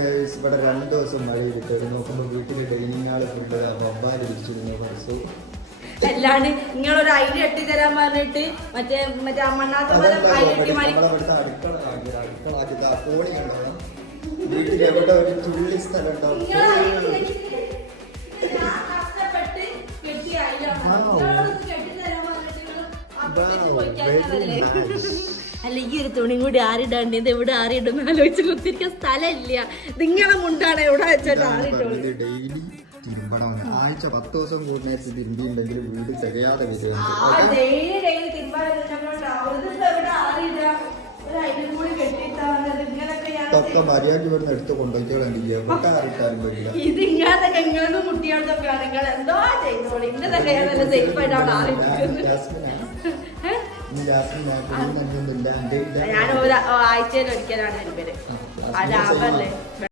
ഇവിടെ 2 ദിവസം മഴ കിട്ടും നോക്കുമ്പോ വീട്ടിൽ ഡൈനിങ് ഫുഡ് വബ്ബാലിരിച്ചിരുന്നു കുറച്ച് അല്ലാണ്ട് നിങ്ങളൊരു ഐഡിയ എട്ടി തരാൻ പറഞ്ഞിട്ട് മറ്റേ അമ്മണ്ണാത്ത വീട്ടിൽ എവിടെ ഒരു തുള്ളി സ്ഥലം ഉണ്ടാവും അല്ലെങ്കിൽ ഒരു തുണിയും കൂടി ആറിടാണ്ട് ഇത് എവിടെ ആറിടുന്ന ആലോചിച്ച് കുത്തിരിക്കാൻ സ്ഥലമില്ല നിങ്ങളെ മുണ്ടാണ് എവിടെ വെച്ചിട്ട് ആറിട്ടോളൂ ഡെയിലി തിരുമ്പണം ആഴ്ച 10 ദിവസം കൂടുന്നേരത്ത് തിരുമ്പിണ്ടെങ്കിൽ വീട് തികയാതെ ൊക്കെ മര്യാദ ഇവിടുന്ന് എടുത്ത് കൊണ്ടുപോയിക്കോളാണ്ടില്ല എവിടെ അറിയിട്ടാലും പറ്റില്ല ഇത് ഇങ്ങനത്തെ കെങ്ങളും കുട്ടികളൊക്കെ നിങ്ങൾ എന്തോ ചെയ്തോളൂ ഇന്ന തികയാതല്ല സേഫ് ആയിട്ട് അവിടെ ആറിട്ടിരിക്കുന്നത് ഞാൻ ആഴ്ചയിൽ ഒരിക്കലാണ് എൻ്റെ പേര് ആ ലാഭല്ലേ